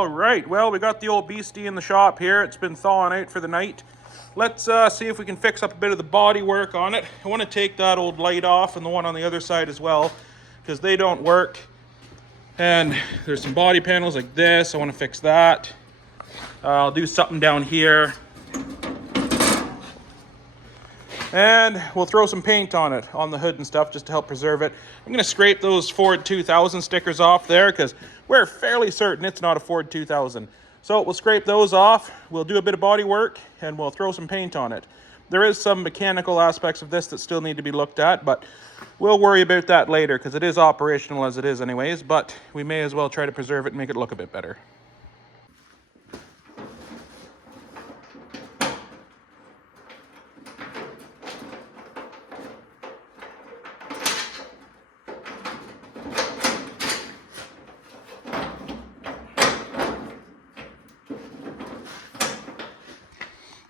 All right, well, we got the old beastie in the shop here. It's been thawing out for the night. Let's see if we can fix up a bit of the body work on it. I want to take that old light off and the one on the other side as well, because they don't work. And there's some body panels like this. I want to fix that. I'll do something down here. And we'll throw some paint on it, on the hood and stuff, just to help preserve it. I'm going to scrape those Ford 2000 stickers off there, because we're fairly certain it's not a Ford 2000. So we'll scrape those off, we'll do a bit of body work, and we'll throw some paint on it. There is some mechanical aspects of this that still need to be looked at, but we'll worry about that later, because it is operational as it is anyways, but we may as well try to preserve it and make it look a bit better.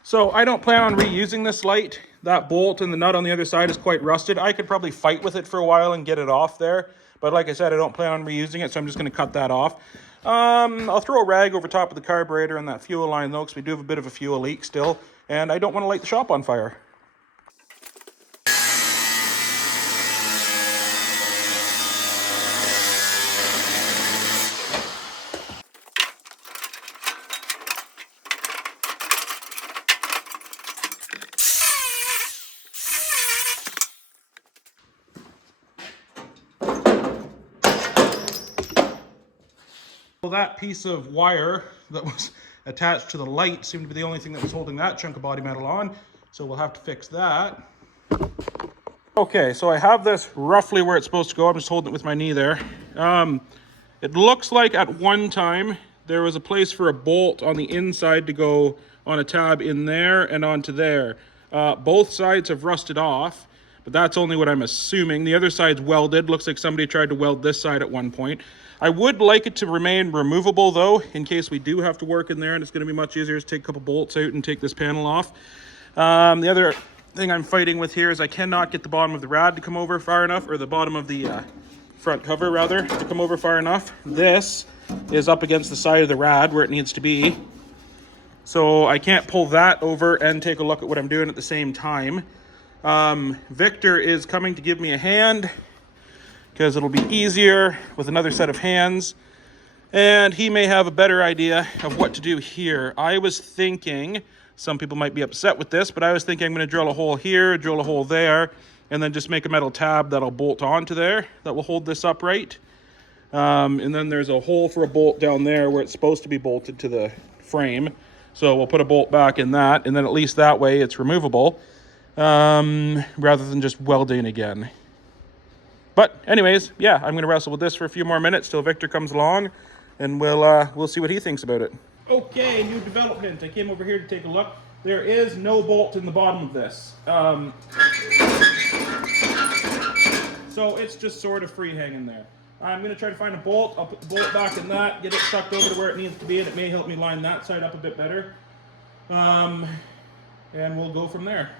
So I don't plan on reusing this light. That bolt and the nut on the other side is quite rusted. I could probably fight with it for a while and get it off there. But like I said, I don't plan on reusing it, so I'm just going to cut that off. I'll throw a rag over top of the carburetor and that fuel line though, because we do have a bit of a fuel leak still. And I don't want to light the shop on fire. Well, that piece of wire that was attached to the light seemed to be the only thing that was holding that chunk of body metal on, so we'll have to fix that. Okay, so I have this roughly where it's supposed to go. I'm just holding it with my knee there. It looks like at one time there was a place for a bolt on the inside to go on a tab in there and onto there. Both sides have rusted off, but that's only what I'm assuming. The other side's welded. Looks like somebody tried to weld this side at one point. I would like it to remain removable though, in case we do have to work in there, and it's going to be much easier to take a couple bolts out and take this panel off. The other thing I'm fighting with here is I cannot get the bottom of the rad to come over far enough, or the bottom of the front cover rather, to come over far enough. This is up against the side of the rad where it needs to be. So I can't pull that over and take a look at what I'm doing at the same time. Victor is coming to give me a hand, because it'll be easier with another set of hands, and he may have a better idea of what to do here. I was thinking, some people might be upset with this, but I was thinking I'm going to drill a hole here, drill a hole there, and then just make a metal tab that'll bolt onto there that will hold this upright. And then there's a hole for a bolt down there where it's supposed to be bolted to the frame, so we'll put a bolt back in that, and then at least that way it's removable, rather than just welding again. But anyways, yeah, I'm going to wrestle with this for a few more minutes till Victor comes along, and we'll see what he thinks about it. Okay, new development. I came over here to take a look. There is no bolt in the bottom of this. So it's just sort of free hanging there. I'm going to try to find a bolt. I'll put the bolt back in that, get it sucked over to where it needs to be, and it may help me line that side up a bit better. And we'll go from there.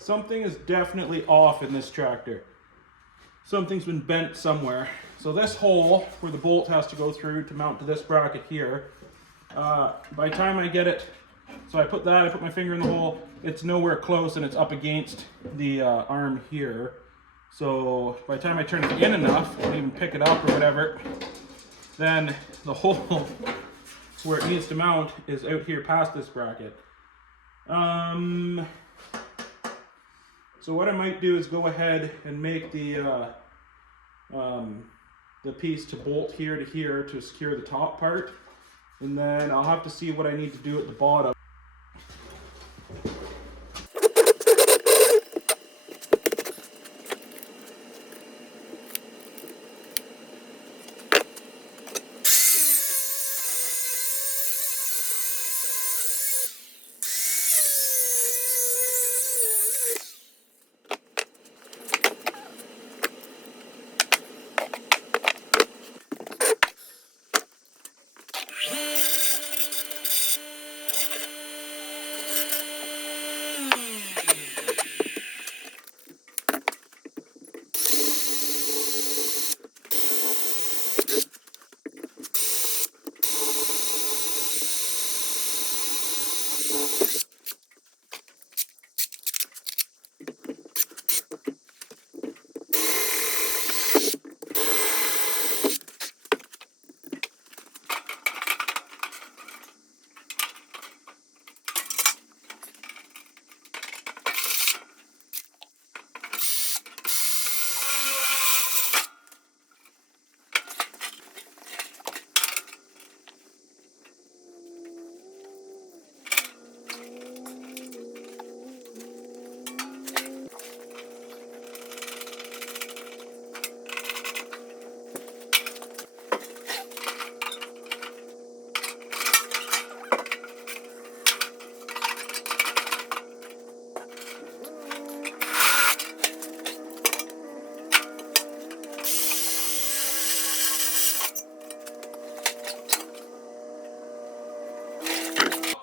Something is definitely off in this tractor. Something's been bent somewhere. So this hole where the bolt has to go through to mount to this bracket here, by the time I get it, so I put my finger in the hole, it's nowhere close and it's up against the arm here. So by the time I turn it in enough, and even pick it up or whatever, then the hole where it needs to mount is out here past this bracket. So what I might do is go ahead and make the piece to bolt here to secure the top part, and then I'll have to see what I need to do at the bottom.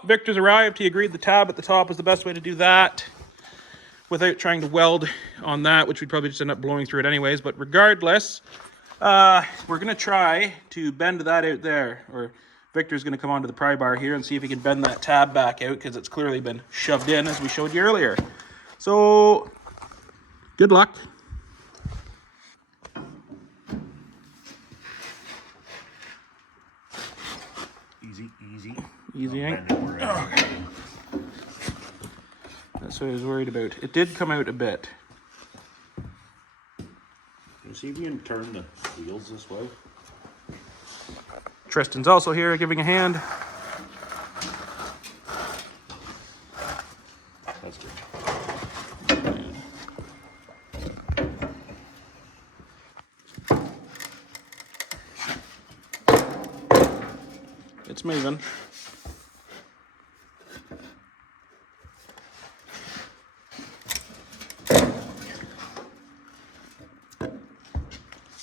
Victor's arrived. He agreed the tab at the top was the best way to do that without trying to weld on that, which we'd probably just end up blowing through it anyways. But regardless, we're going to try to bend that out there. Or Victor's going to come onto the pry bar here and see if he can bend that tab back out, because it's clearly been shoved in, as we showed you earlier. So, good luck. Easy, eh? That's what I was worried about. It did come out a bit. Can you see if you can turn the wheels this way? Tristan's also here giving a hand. That's good. It's moving.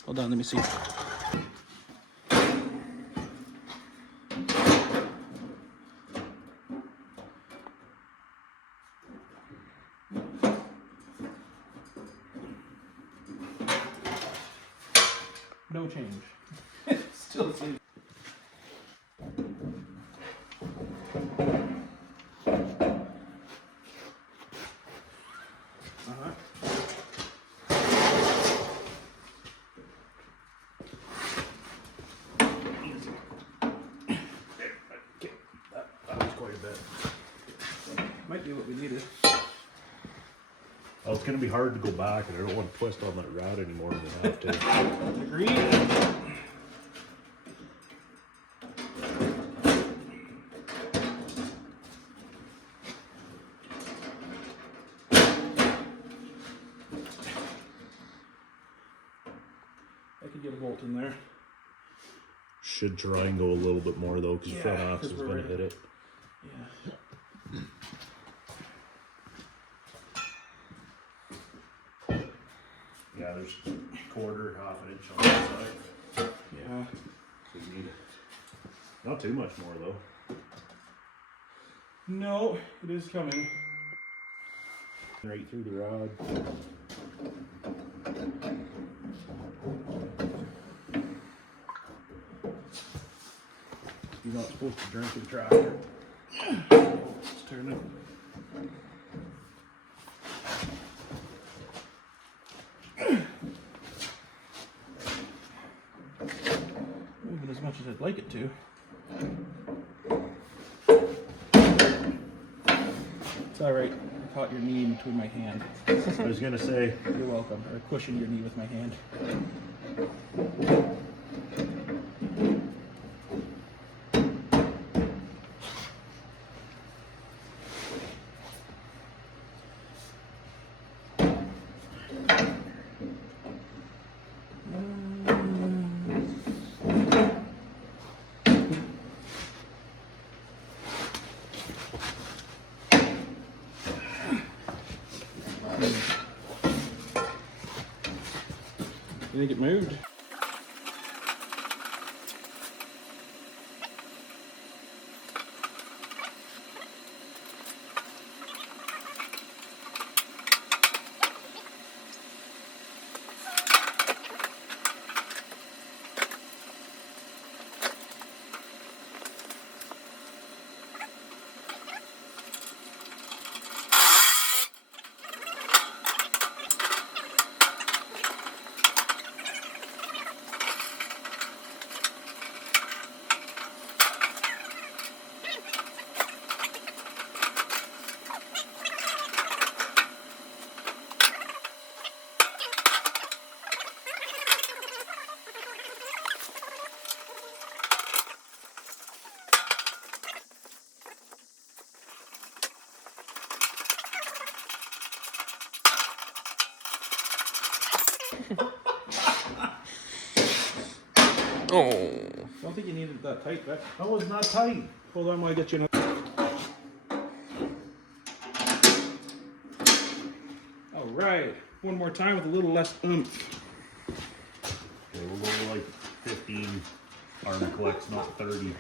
Hold on, let me see. No change. Still the same. Might be what we needed. Oh, it's going to be hard to go back, and I don't want to twist on that rod anymore than we have to. Agreed. I could get a bolt in there. Should try and go a little bit more though, because the front axle is going to hit it. Yeah. Yeah, there's quarter, half an inch on the side. Yeah. So you need not too much more though. No, it is coming. Right through the rod. You're not supposed to drink the tractor. Let's turn it. Moving as much as I'd like it to. It's alright. I caught your knee in between my hand. I was gonna say. You're welcome. I cushioned your knee with my hand. You think it moved? Oh. I don't think you needed it that tight, Beck. That was not tight. Hold on while I get you another. All right. One more time with a little less oomph. Okay, we'll go like 15 arm clicks, not 30.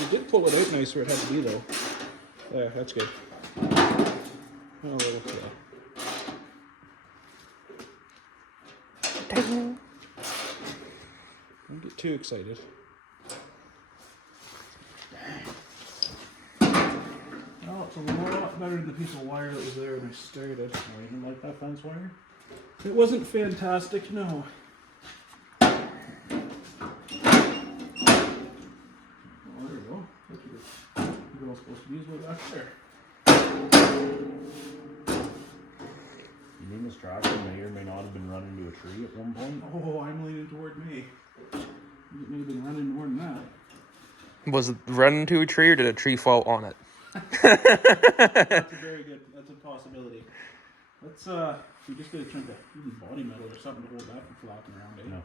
It did pull it out nice where it had to be though. Yeah, that's good. Oh, well, yeah. Don't get too excited. Oh, it's a lot better than the piece of wire that was there when I started. You didn't like that fence wire? It wasn't fantastic, no. Oh, there we go. That's what you're all supposed to use way back there. You mean this tractor may or may not have been run into a tree at one point? Oh, I'm leaning toward me. It may have been running more than that. Was it run into a tree or did a tree fall on it? That's a possibility. Let's we just get a chunk of even body metal or something to hold that from flopping around, eh? No.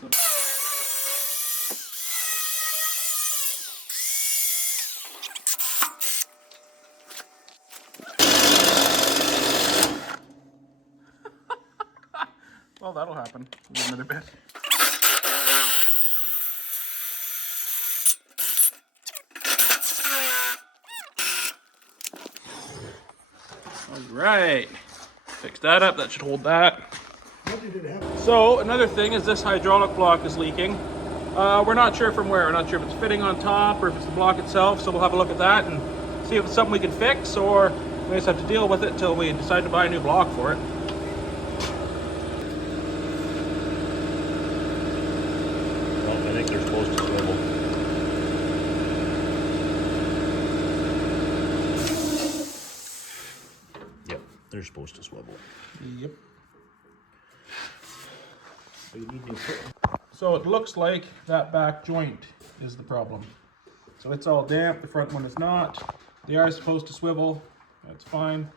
So well, that'll happen in another bit. All right, fix that up. That should hold that. So another thing is this hydraulic block is leaking. We're not sure from where. We're not sure if it's fitting on top or if it's the block itself. So we'll have a look at that and see if it's something we can fix, or we just have to deal with it until we decide to buy a new block for it. Well, I think they're supposed to swivel. Yep, they're supposed to swivel. Yep. So you need new equipment. So it looks like that back joint is the problem. So it's all damp, the front one is not. They are supposed to swivel, that's fine.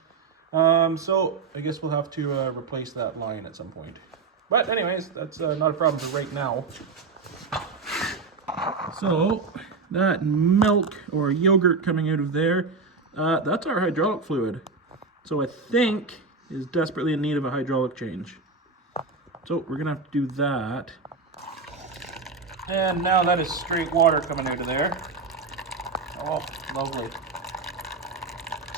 So I guess we'll have to replace that line at some point. But anyways, that's not a problem for right now. So that milk or yogurt coming out of there, that's our hydraulic fluid. So I think is desperately in need of a hydraulic change. So we're gonna have to do that. And now that is straight water coming out of there. Oh, lovely. It's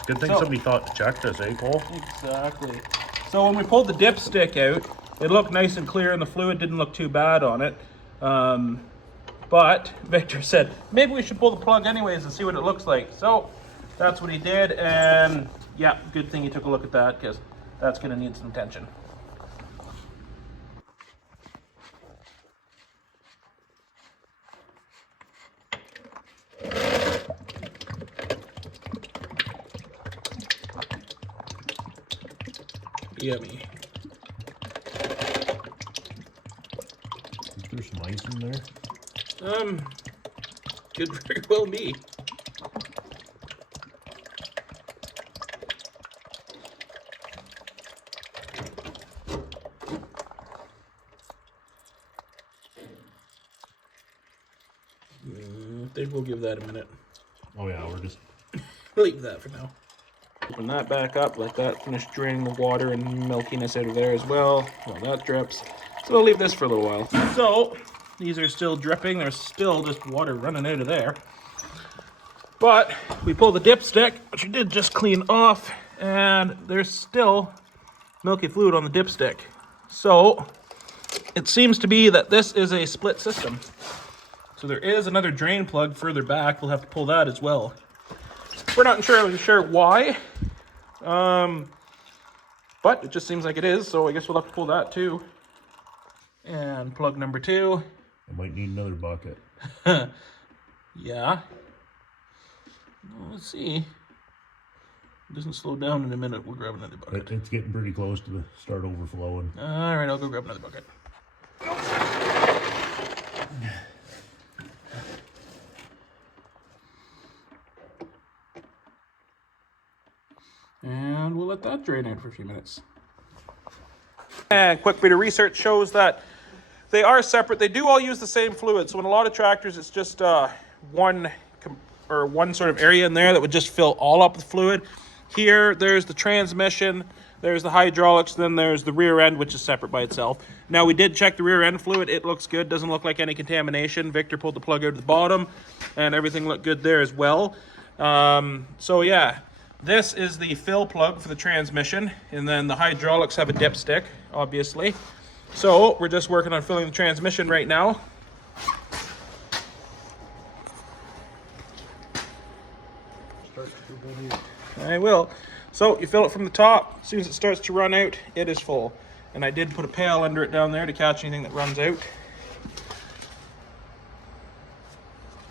a good thing somebody thought to check this, eh, Cole? Exactly. So when we pulled the dipstick out, it looked nice and clear and the fluid didn't look too bad on it. But Victor said, maybe we should pull the plug anyways and see what it looks like. So that's what he did, and yeah, good thing he took a look at that, because that's gonna need some attention. Yummy. Is there some ice in there? Could very well be. I think we'll give that a minute. Oh yeah, we're just... Leave that for now. Open that back up, let that finish draining the water and milkiness out of there as well while that drips. So we'll leave this for a little while. So these are still dripping. There's still just water running out of there. But we pull the dipstick, which we did just clean off, and there's still milky fluid on the dipstick. So it seems to be that this is a split system. So there is another drain plug further back. We'll have to pull that as well. We're not sure why, but it just seems like it is, so I guess we'll have to pull that too. And plug number 2. I might need another bucket. Yeah. Let's see. It doesn't slow down in a minute. We'll grab another bucket. It's getting pretty close to start overflowing. All right, I'll go grab another bucket. And we'll let that drain out for a few minutes. And quick bit of research shows that they are separate. They do all use the same fluid. So in a lot of tractors, it's just one sort of area in there that would just fill all up with fluid. Here, there's the transmission, There's the hydraulics, then there's the rear end, which is separate by itself. Now, we did check the rear end fluid. It looks good. Doesn't look like any contamination. Victor pulled the plug out of the bottom, and everything looked good there as well. So, yeah, this is the fill plug for the transmission, and then the hydraulics have a dipstick, obviously. So, we're just working on filling the transmission right now. I will. So you fill it from the top. As soon as it starts to run out, it is full. And I did put a pail under it down there to catch anything that runs out.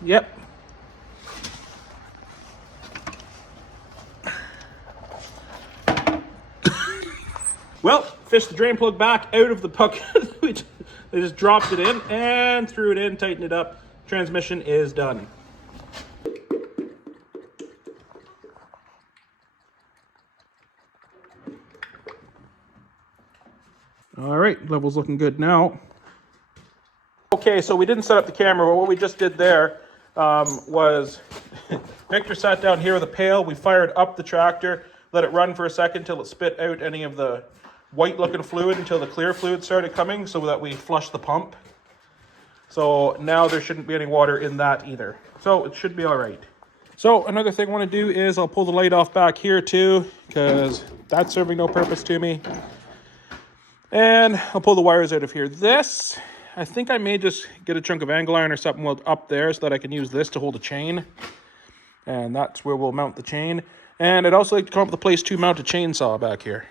Yep. Well, fished the drain plug back out of the bucket. They just dropped it in and threw it in, tightened it up. Transmission is done. All right, level's looking good now. Okay, so we didn't set up the camera, but what we just did there was Victor sat down here with a pail. We fired up the tractor, let it run for a second till it spit out any of the white looking fluid until the clear fluid started coming so that we flushed the pump. So now there shouldn't be any water in that either. So it should be all right. So another thing I want to do is I'll pull the light off back here too, because that's serving no purpose to me. And I'll pull the wires out of here. This, I think I may just get a chunk of angle iron or something up there so that I can use this to hold a chain. And that's where we'll mount the chain. And I'd also like to come up with a place to mount a chainsaw back here.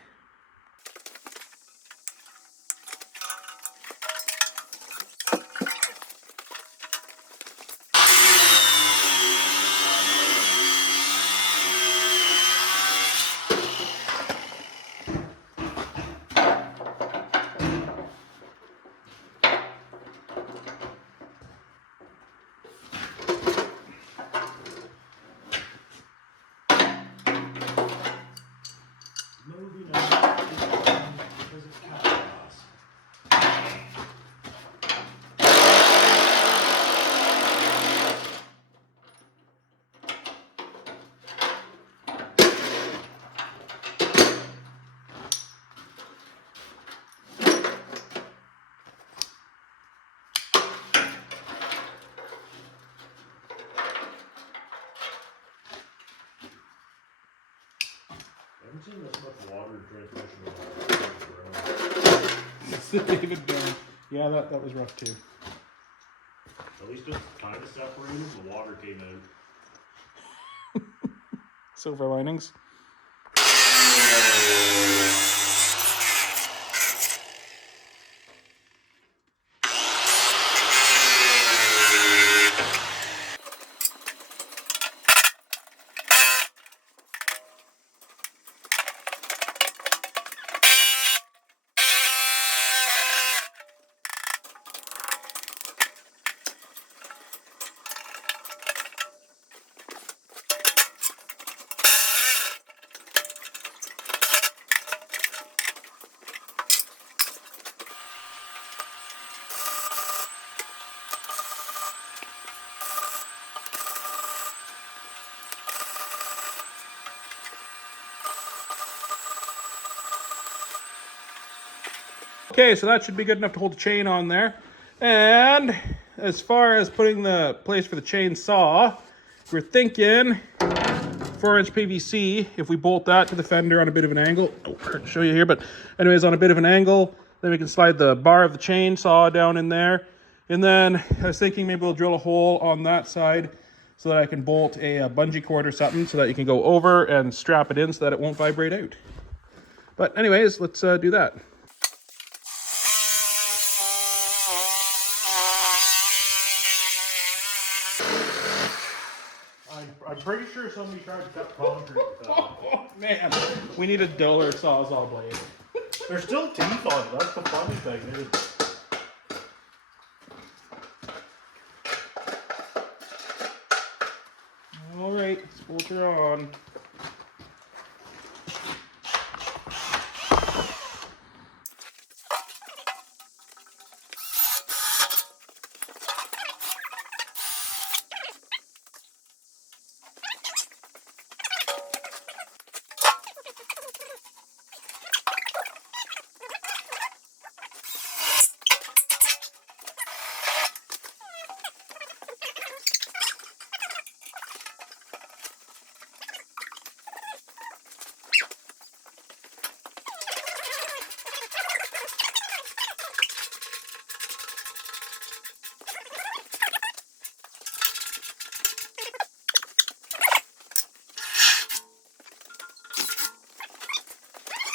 haven't seen this much water in transmission. It's the David Band. Yeah, that was rough too. At least it's kind of separated. The water came out. Silver linings. Okay, so that should be good enough to hold the chain on there. And as far as putting the place for the chainsaw, we're thinking 4-inch PVC. If we bolt that to the fender on a bit of an angle, hard to show you here, but anyways, on a bit of an angle, then we can slide the bar of the chainsaw down in there. And then I was thinking maybe we'll drill a hole on that side so that I can bolt a bungee cord or something so that you can go over and strap it in so that it won't vibrate out. But anyways, let's do that. I'm pretty sure somebody tried to cut concrete with that. Oh man, we need a duller sawzall blade. There's still teeth on it. That's the funny thing. All right, let's bolt her on.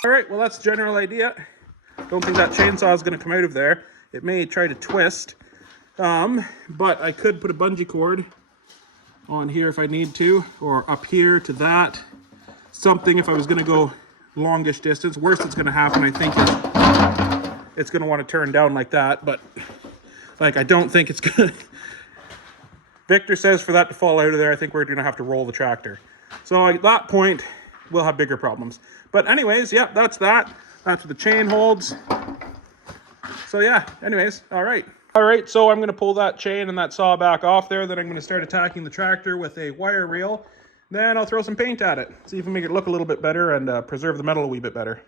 All right, well, that's the general idea. Don't think that chainsaw is going to come out of there. It may try to twist, but I could put a bungee cord on here if I need to, or up here to that. Something if I was going to go longish distance. Worst that's going to happen, I think, is it's going to want to turn down like that, but like I don't think it's going to... Victor says for that to fall out of there, I think we're going to have to roll the tractor. So at that point, we'll have bigger problems. But anyways, yeah, that's that. That's what the chain holds. So yeah, anyways, all right. All right, so I'm going to pull that chain and that saw back off there. Then I'm going to start attacking the tractor with a wire reel. Then I'll throw some paint at it. See if we can make it look a little bit better and preserve the metal a wee bit better.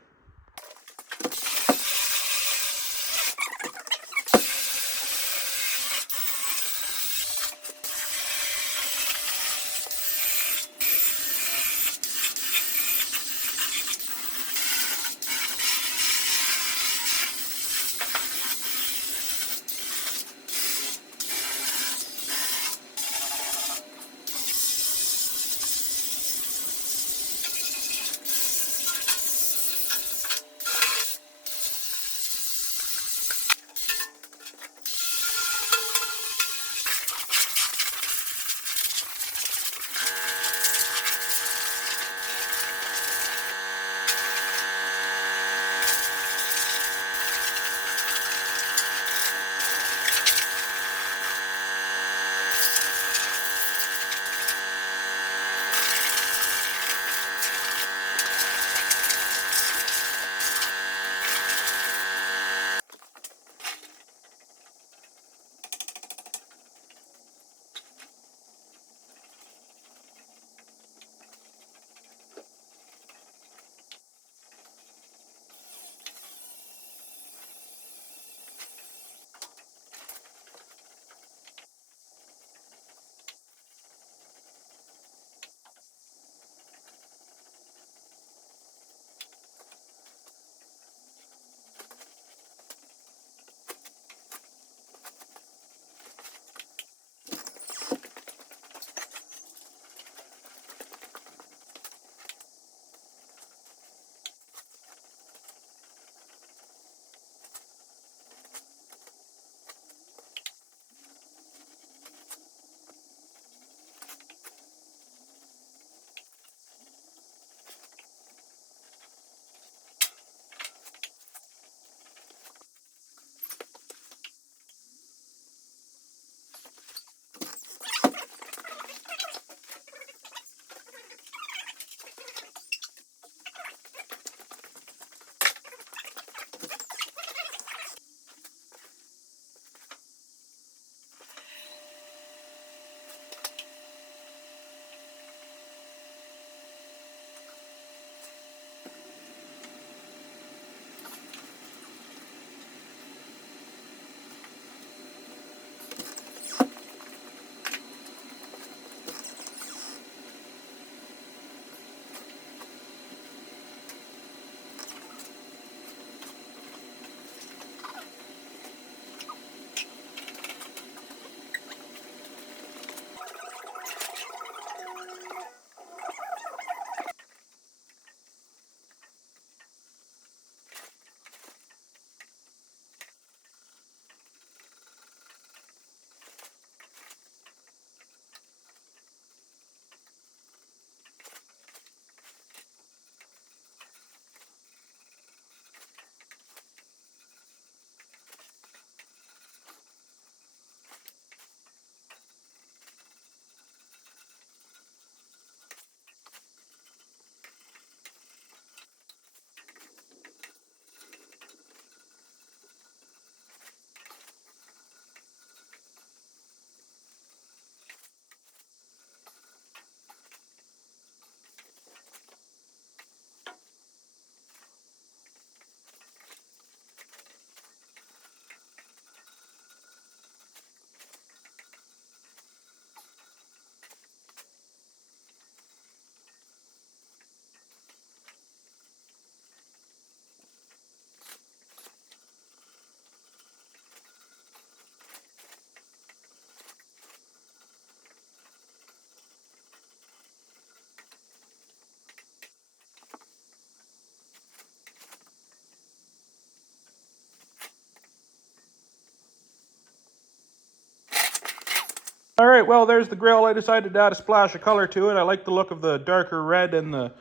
All right, well, there's the grill. I decided to add a splash of color to it. I like the look of the darker red and the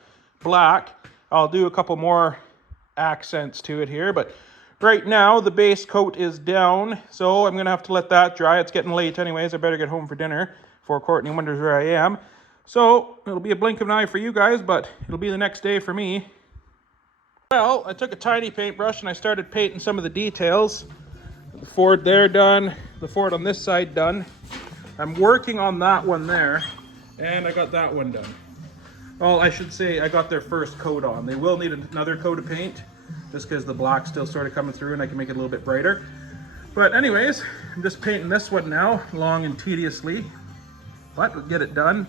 black. I'll do a couple more accents to it here, but right now the base coat is down, so I'm gonna have to let that dry. It's getting late anyways. I better get home for dinner before Courtney wonders where I am. So it'll be a blink of an eye for you guys, but it'll be the next day for me. Well, I took a tiny paintbrush and I started painting some of the details. The Ford there done, the Ford on this side done. I'm working on that one there, and I got that one done. Well, I should say I got their first coat on. They will need another coat of paint, just because the black's still sort of coming through and I can make it a little bit brighter. But anyways, I'm just painting this one now, long and tediously, but we'll get it done.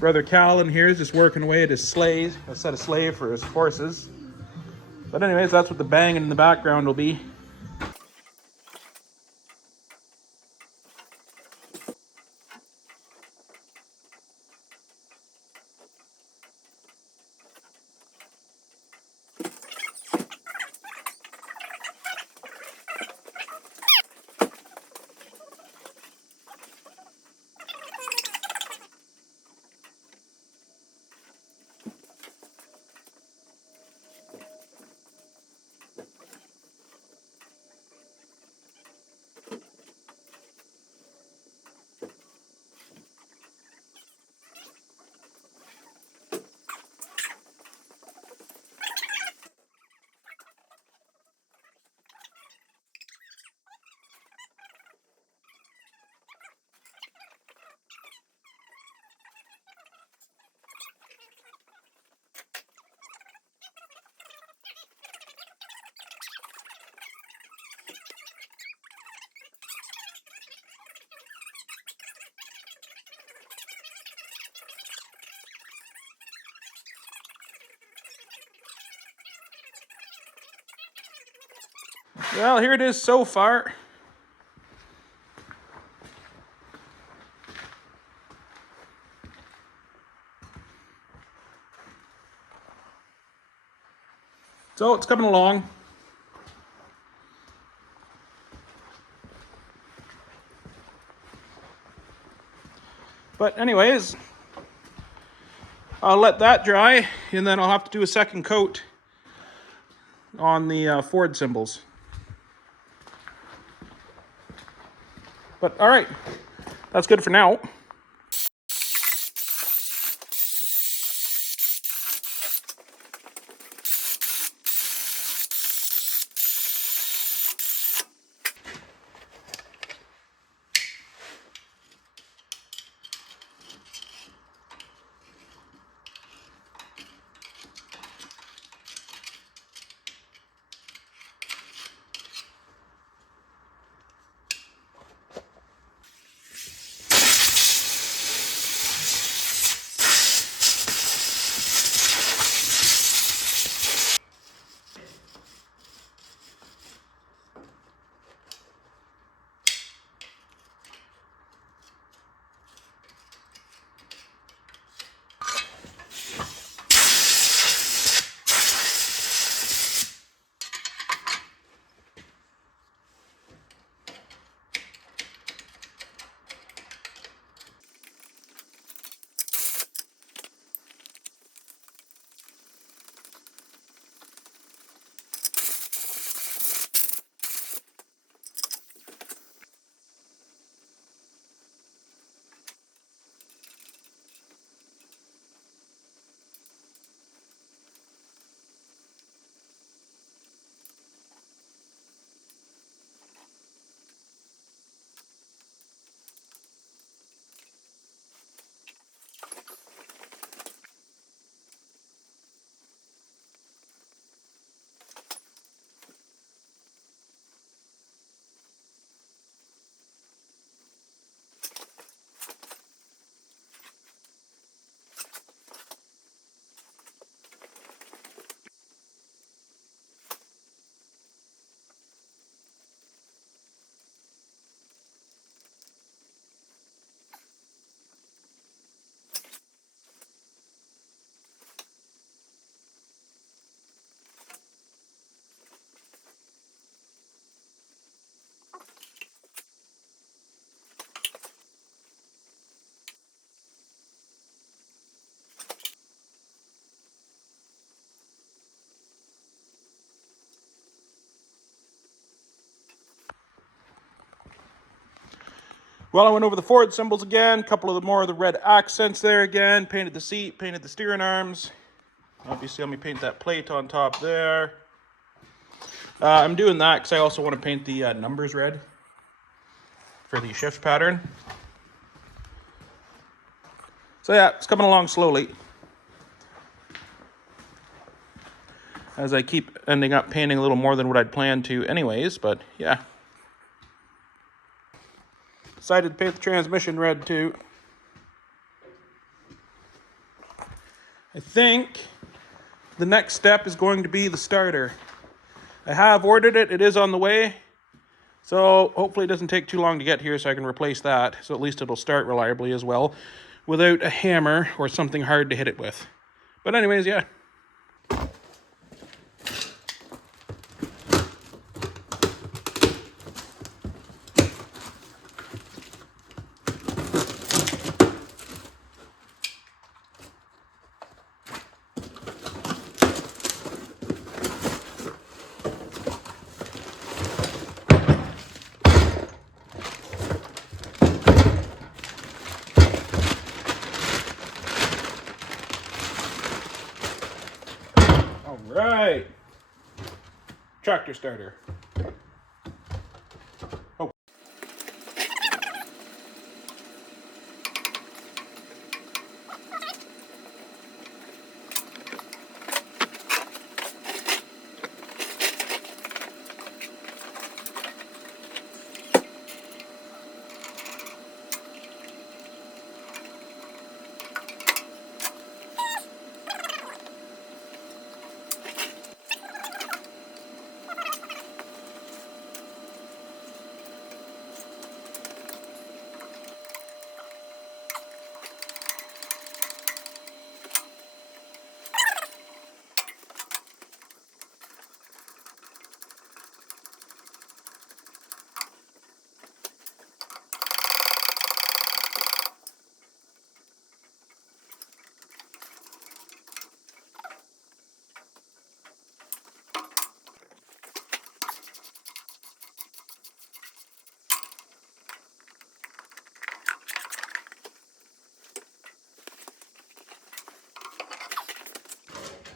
Brother Cal in here is just working away at his sleigh, a set of sleigh for his horses. But anyways, that's what the banging in the background will be. Well, here it is so far. So it's coming along. But anyways, I'll let that dry, and then I'll have to do a second coat on the Ford symbols. But all right, that's good for now. Well, I went over the Ford symbols again, a couple of the more of the red accents there again, painted the seat, painted the steering arms. Obviously, let me paint that plate on top there. I'm doing that because I also want to paint the numbers red for the shift pattern. So yeah, it's coming along slowly, as I keep ending up painting a little more than what I'd planned to anyways, but yeah. Decided to paint the transmission red too. I think the next step is going to be the starter. I have ordered it, it is on the way. So hopefully it doesn't take too long to get here so I can replace that. So at least it'll start reliably as well, without a hammer or something hard to hit it with. But anyways, yeah. All right. Tractor starter. Oh.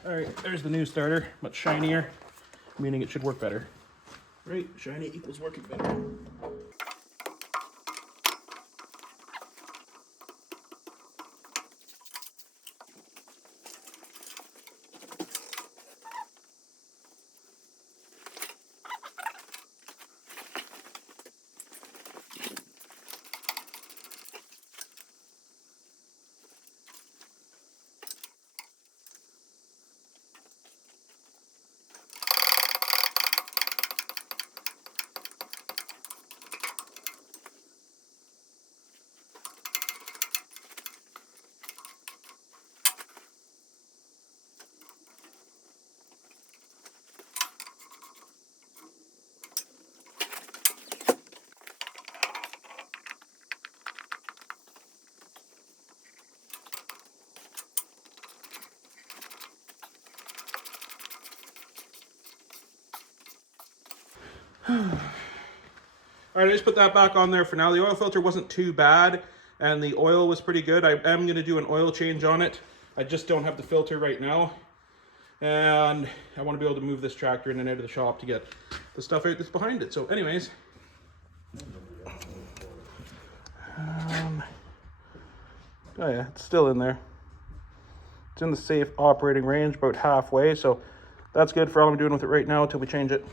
All right, there's the new starter, much shinier, meaning it should work better. Right, shiny equals working better. All right, I just put that back on there for now. The oil filter wasn't too bad, and the oil was pretty good. I am going to do an oil change on it. I just don't have the filter right now. And I want to be able to move this tractor in and out of the shop to get the stuff out that's behind it. So anyways. Oh yeah, it's still in there. It's in the safe operating range, about halfway. So that's good for all I'm doing with it right now until we change it.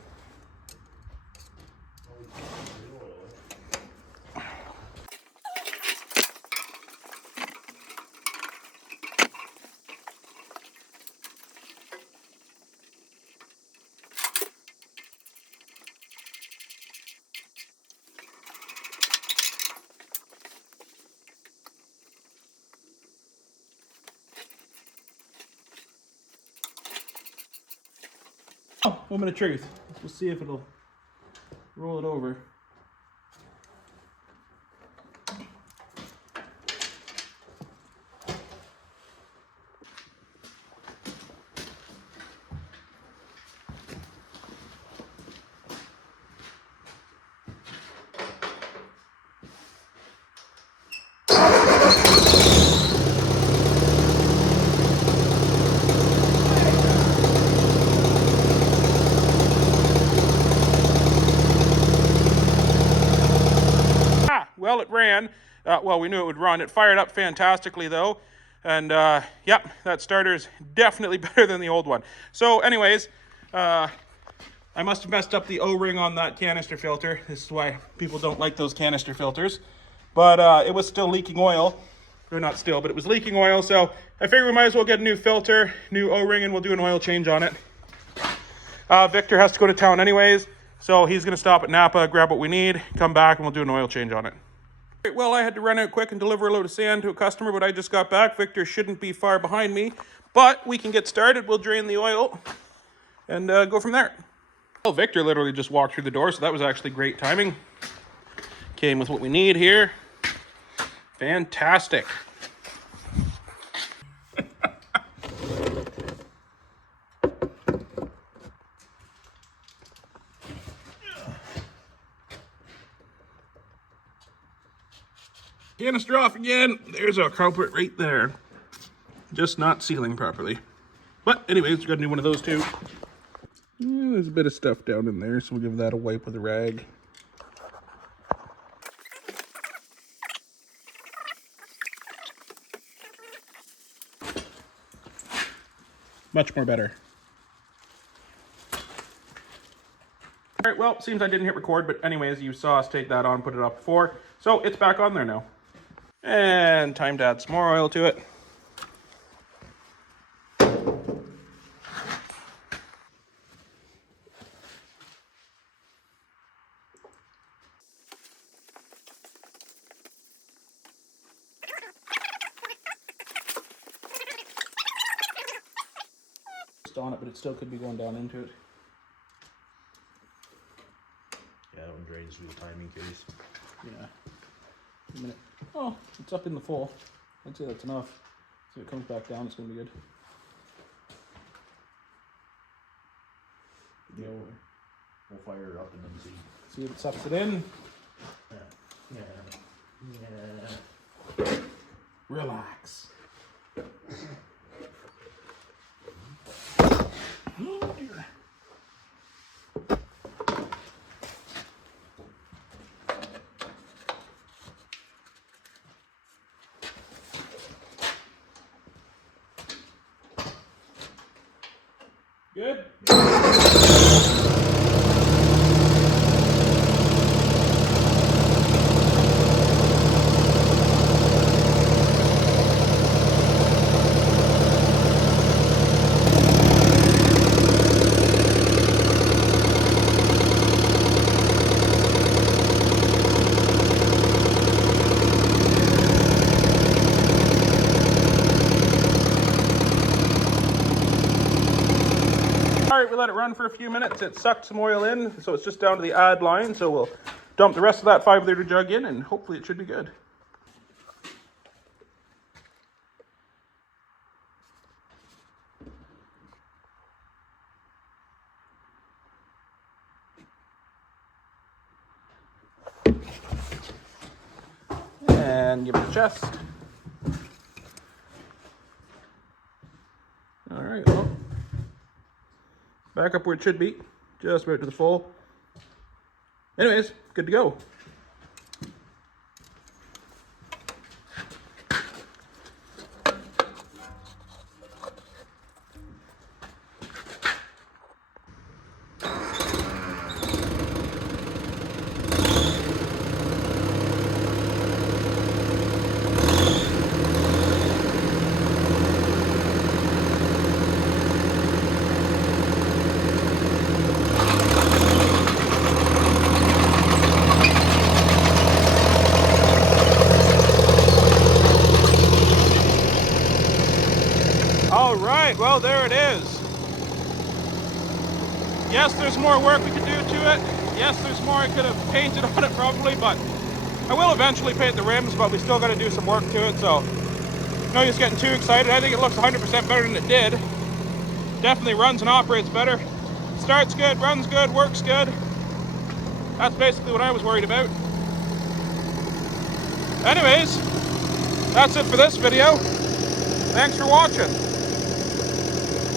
Oh, moment of truth. Let's see if it'll roll it over. Well, we knew it would run. It fired up fantastically though. And yep, that starter is definitely better than the old one. So anyways, I must have messed up the O-ring on that canister filter. This is why people don't like those canister filters. But it was still leaking oil. Or not still, but it was leaking oil. So I figured we might as well get a new filter, new O-ring, and we'll do an oil change on it. Victor has to go to town anyways. So he's going to stop at Napa, grab what we need, come back, and we'll do an oil change on it. Well, I had to run out quick and deliver a load of sand to a customer, but I just got back. Victor shouldn't be far behind me, but we can get started. We'll drain the oil and go from there. Well, Victor literally just walked through the door, so that was actually great timing. Came with what we need here. Fantastic. Canister off again. There's our culprit right there. Just not sealing properly. But anyways, we got a new one of those too. There's a bit of stuff down in there, so we'll give that a wipe with a rag. Much more better. All right, well, seems I didn't hit record, but anyways, you saw us take that on, put it up before. So it's back on there now. And time to add some more oil to it. Just on it, but it still could be going down into it. Yeah, that one drains through the timing case. Yeah. A minute. Oh, it's up in the full. I'd say that's enough. So if it comes back down, it's going to be good. Yeah, we'll fire it up and then see. See if it sucks it in. Yeah. Relax. Good? All right, we let it run for a few minutes. It sucked some oil in, so it's just down to the add line. So we'll dump the rest of that 5-liter jug in, and hopefully it should be good. And give it a chest. All right, well, back up where it should be, just about to the full. Anyways, good to go. All right, well, there it is. Yes, there's more work we could do to it. Yes, there's more I could have painted on it probably, but I will eventually paint the rims, but we still got to do some work to it, so no use getting too excited. I think it looks 100% better than it did. Definitely runs and operates better. Starts good, runs good, works good. That's basically what I was worried about. Anyways, that's it for this video. Thanks for watching.